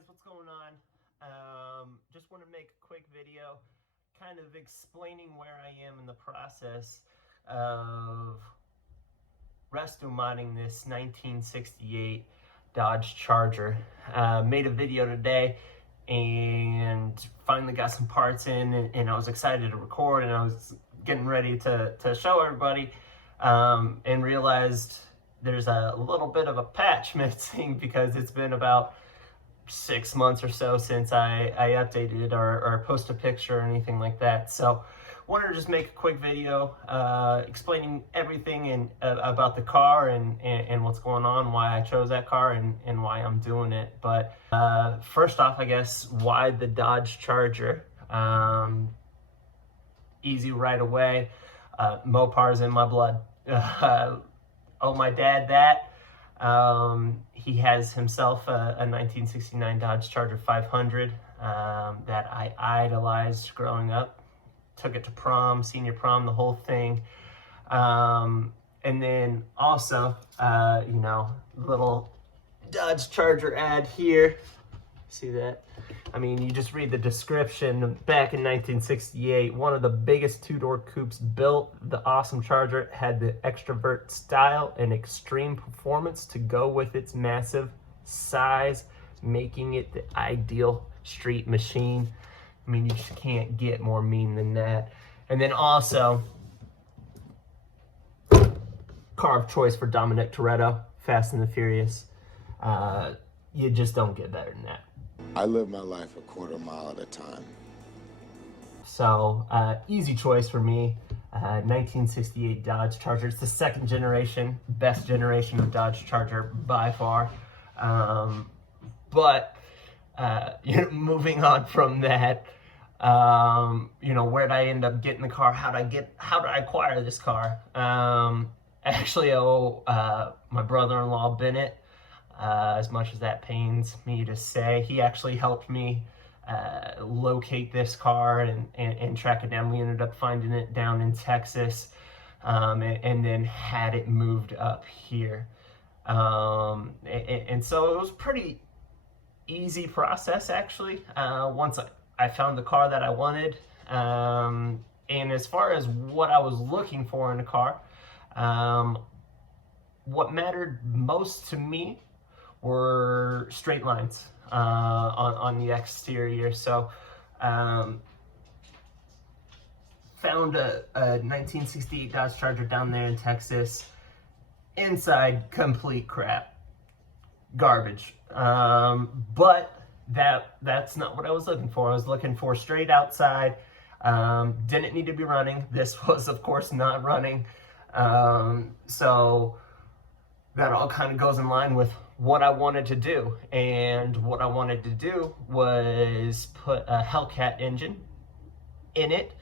guys, what's going on? Just want to make a quick video kind of explaining where I am in the process of restomodding this 1968 Dodge Charger. Made a video today and finally got some parts in, and I was excited to record, and I was getting ready to show everybody, and realized there's a little bit of a patch missing because it's been about 6 months or so since I updated or posted a picture or anything like that. So wanted to just make a quick video explaining everything about the car and what's going on, why I chose that car and why I'm doing it. But first off, I guess, why the Dodge Charger? Easy right away. Mopar's in my blood. Oh, my dad that. He has himself a 1969 Dodge Charger 500 that I idolized growing up. Took it to prom, senior prom, the whole thing. And then also, little Dodge Charger ad here. See that? I mean, you just read the description. Back in 1968, one of the biggest two-door coupes built, the awesome Charger had the extrovert style and extreme performance to go with its massive size, making it the ideal street machine. I mean, you just can't get more mean than that. And then also, car of choice for Dominic Toretto, Fast and the Furious. You just don't get better than that. I live my life a quarter mile at a time. So, easy choice for me. 1968 Dodge Charger. It's the second generation, best generation of Dodge Charger by far. Moving on from that, where'd I end up getting the car? How did I acquire this car? Actually, I owe my brother-in-law Bennett, as much as that pains me to say. He actually helped me locate this car and track it down. We ended up finding it down in Texas, and then had it moved up here. And so it was pretty easy process, actually, once I found the car that I wanted. And as far as what I was looking for in a car, what mattered most to me were straight lines on the exterior. So found a 1968 Dodge Charger down there in Texas. Inside, complete crap, garbage. But that's not what I was looking for. I was looking for straight outside. Didn't need to be running. This was, of course, not running. So that all kind of goes in line with what I wanted to do. And what I wanted to do was put a Hellcat engine in it,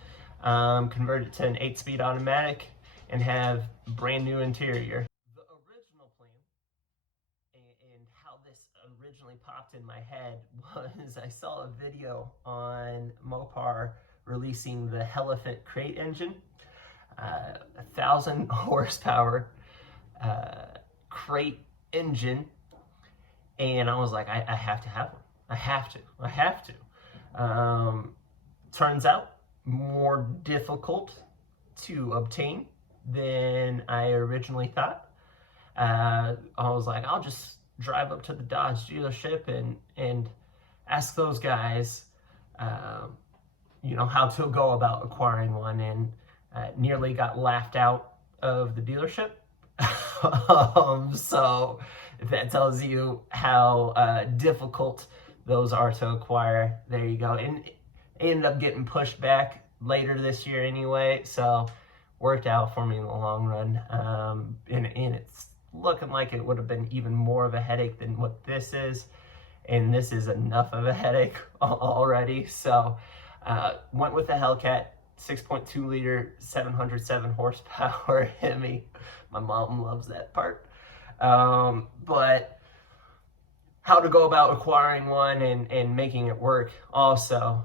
convert it to an 8-speed automatic, and have brand new interior. The original plan, and how this originally popped in my head, was I saw a video on Mopar releasing the Elephant crate engine, 1,000 horsepower crate engine, and I was like, I have to have one. I have to. Turns out more difficult to obtain than I originally thought. I was like, I'll just drive up to the Dodge dealership and ask those guys, how to go about acquiring one, and nearly got laughed out of the dealership. So if that tells you how difficult those are to acquire, there you go. And it ended up getting pushed back later this year anyway, so worked out for me in the long run. And it's looking like it would have been even more of a headache than what this is, and this is enough of a headache already. So went with the Hellcat 6.2 liter 707 horsepower Hemi. My mom loves that part. But how to go about acquiring one and making it work also.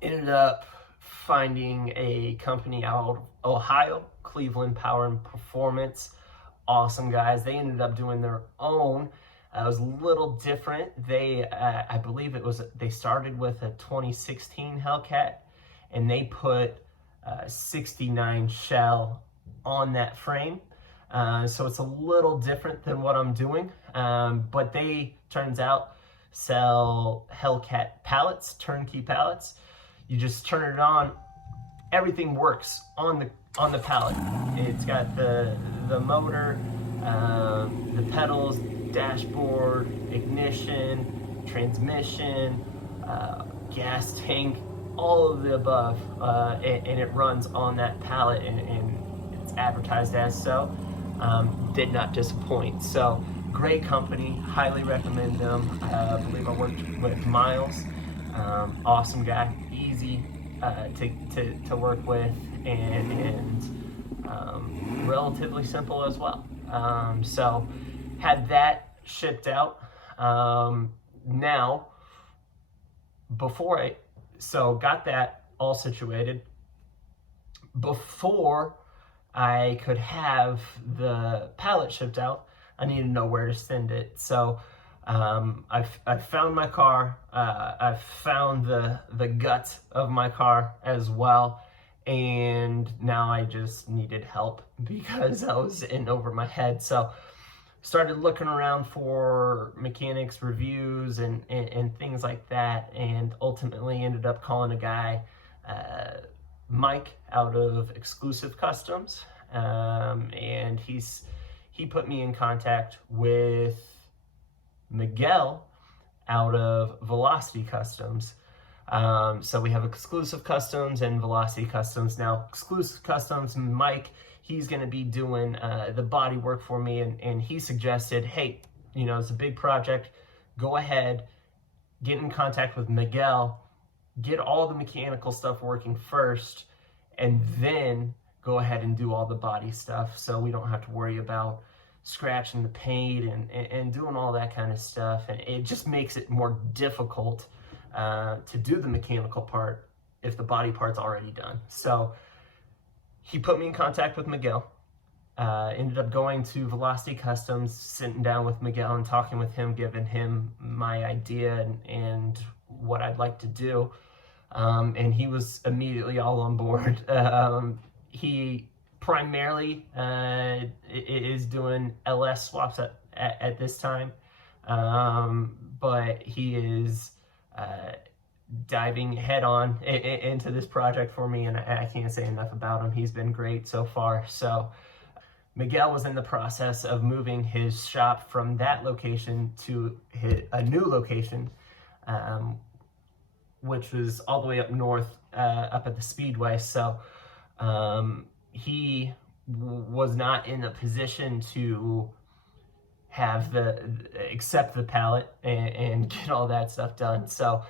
Ended up finding a company out of Ohio, Cleveland Power and Performance. Awesome guys. They ended up doing their own It was a little different. I believe they started with a 2016 Hellcat, and they put 69 shell on that frame. So it's a little different than what I'm doing, but they, turns out, sell Hellcat pallets, turnkey pallets. You just turn it on, everything works on the pallet. It's got the motor, the pedals, dashboard, ignition, transmission, gas tank, all of the above, and it runs on that pallet, and it's advertised as so. Did not disappoint. So great company, highly recommend them. I believe I worked with Miles, awesome guy, easy to work with, and relatively simple as well. So had that shipped out. Now, got that all situated. Before I could have the pallet shipped out, I needed to know where to send it. So I found my car. I found the guts of my car as well. And now I just needed help because I was in over my head. So started looking around for mechanics reviews and things like that, and ultimately ended up calling a guy, Mike, out of Exclusive Customs, and he put me in contact with Miguel out of Velocity Customs. So we have Exclusive Customs and Velocity Customs. Now, Exclusive Customs, Mike, he's going to be doing the body work for me, and he suggested, hey, it's a big project, go ahead, get in contact with Miguel, get all the mechanical stuff working first, and then go ahead and do all the body stuff, so we don't have to worry about scratching the paint and doing all that kind of stuff. And it just makes it more difficult to do the mechanical part if the body part's already done. So he put me in contact with Miguel. Ended up going to Velocity Customs, sitting down with Miguel and talking with him, giving him my idea and what I'd like to do. And he was immediately all on board. He primarily is doing LS swaps at this time, but he is diving head on into this project for me, and I can't say enough about him. He's been great so far. So Miguel was in the process of moving his shop from that location to a new location, which was all the way up north, up at the Speedway. So he was not in a position to have accept the pallet and get all that stuff done. So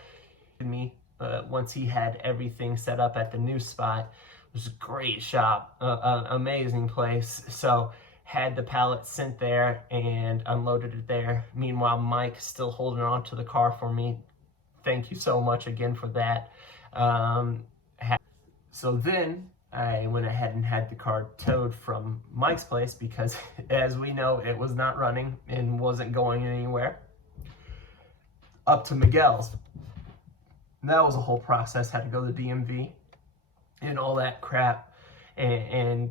once he had everything set up at the new spot, it was a great shop, amazing place. So had the pallet sent there and unloaded it there. Meanwhile, Mike still holding on to the car for me. Thank you so much again for that. So then I went ahead and had the car towed from Mike's place because, as we know, it was not running and wasn't going anywhere, up to Miguel's. That was a whole process. Had to go to the DMV and all that crap, and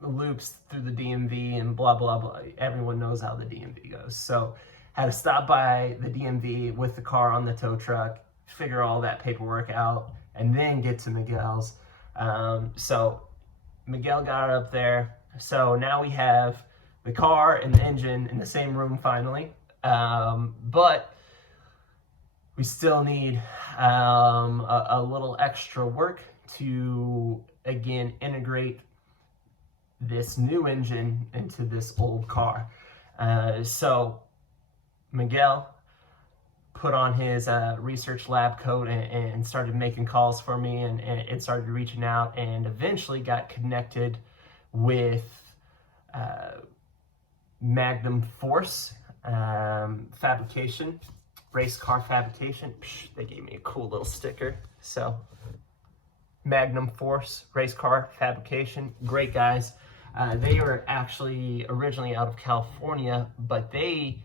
loops through the DMV and blah, blah, blah. Everyone knows how the DMV goes. So had to stop by the DMV with the car on the tow truck, figure all that paperwork out, and then get to Miguel's. So Miguel got it up there. So now we have the car and the engine in the same room finally. But we still need a little extra work to, again, integrate this new engine into this old car. So Miguel put on his research lab coat and started making calls for me, and it started reaching out, and eventually got connected with Magnum Force fabrication, race car fabrication. They gave me a cool little sticker. So Magnum Force race car fabrication, great guys. They were actually originally out of California, but they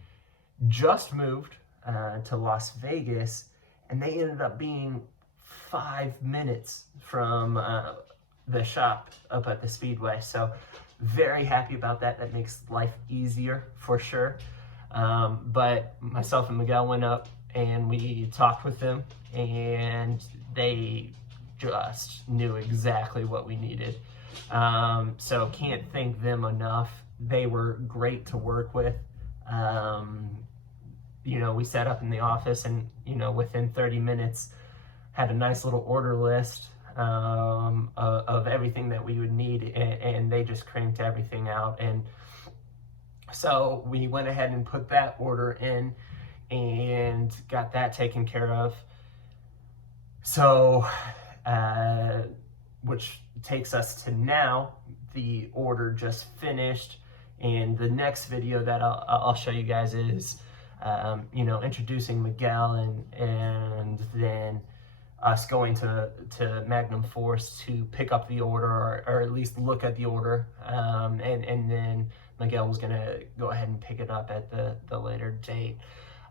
just moved to Las Vegas, and they ended up being 5 minutes from the shop up at the Speedway. So very happy about that. That makes life easier for sure. But myself and Miguel went up and we talked with them, and they just knew exactly what we needed. So can't thank them enough. They were great to work with. You know, we sat up in the office and, you know, within 30 minutes had a nice little order list of everything that we would need, and they just cranked everything out. And so we went ahead and put that order in and got that taken care of. So, which takes us to now. The order just finished, and the next video that I'll show you guys is, you know, introducing Miguel, and then us going to Magnum Force to pick up the order, or at least look at the order, and then Miguel was gonna go ahead and pick it up at the later date.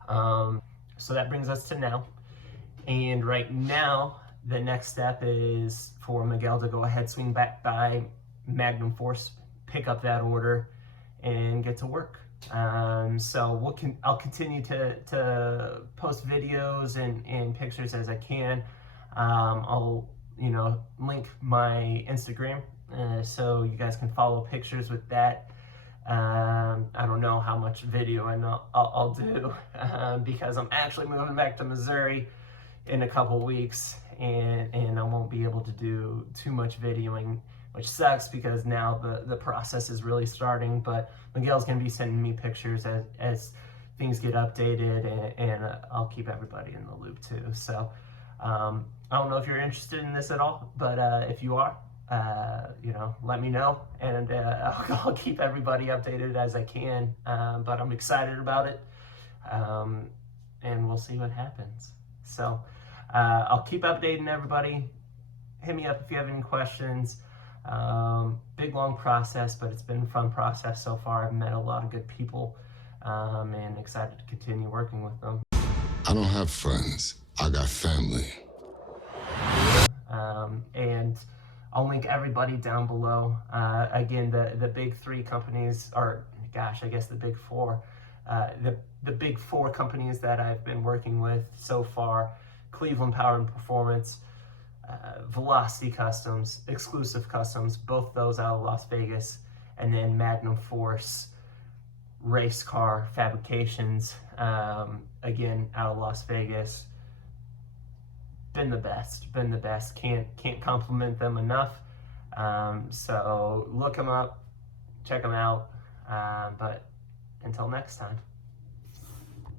So that brings us to now. And right now, the next step is for Miguel to go ahead, swing back by Magnum Force, pick up that order, and get to work. So I'll continue to post videos and pictures as I can. I'll, you know, link my Instagram so you guys can follow pictures with that. I don't know how much video I'll do because I'm actually moving back to Missouri in a couple weeks, and I won't be able to do too much videoing, which sucks because now the process is really starting. But Miguel's going to be sending me pictures as things get updated, and I'll keep everybody in the loop too. So I don't know if you're interested in this at all, but if you are, you know, let me know, and I'll keep everybody updated as I can. But I'm excited about it, and we'll see what happens. So I'll keep updating everybody. Hit me up if you have any questions. Big long process, but it's been a fun process so far. I've met a lot of good people, and excited to continue working with them. I don't have friends. I got family. And I'll link everybody down below. Again, the big three companies, or gosh, I guess the big four. The big four companies that I've been working with so far: Cleveland Power and Performance, Velocity Customs, Exclusive Customs, both those out of Las Vegas, and then Magnum Force Race Car Fabrications, again out of Las Vegas. Been the best. Can't compliment them enough. So look them up, check them out. But until next time.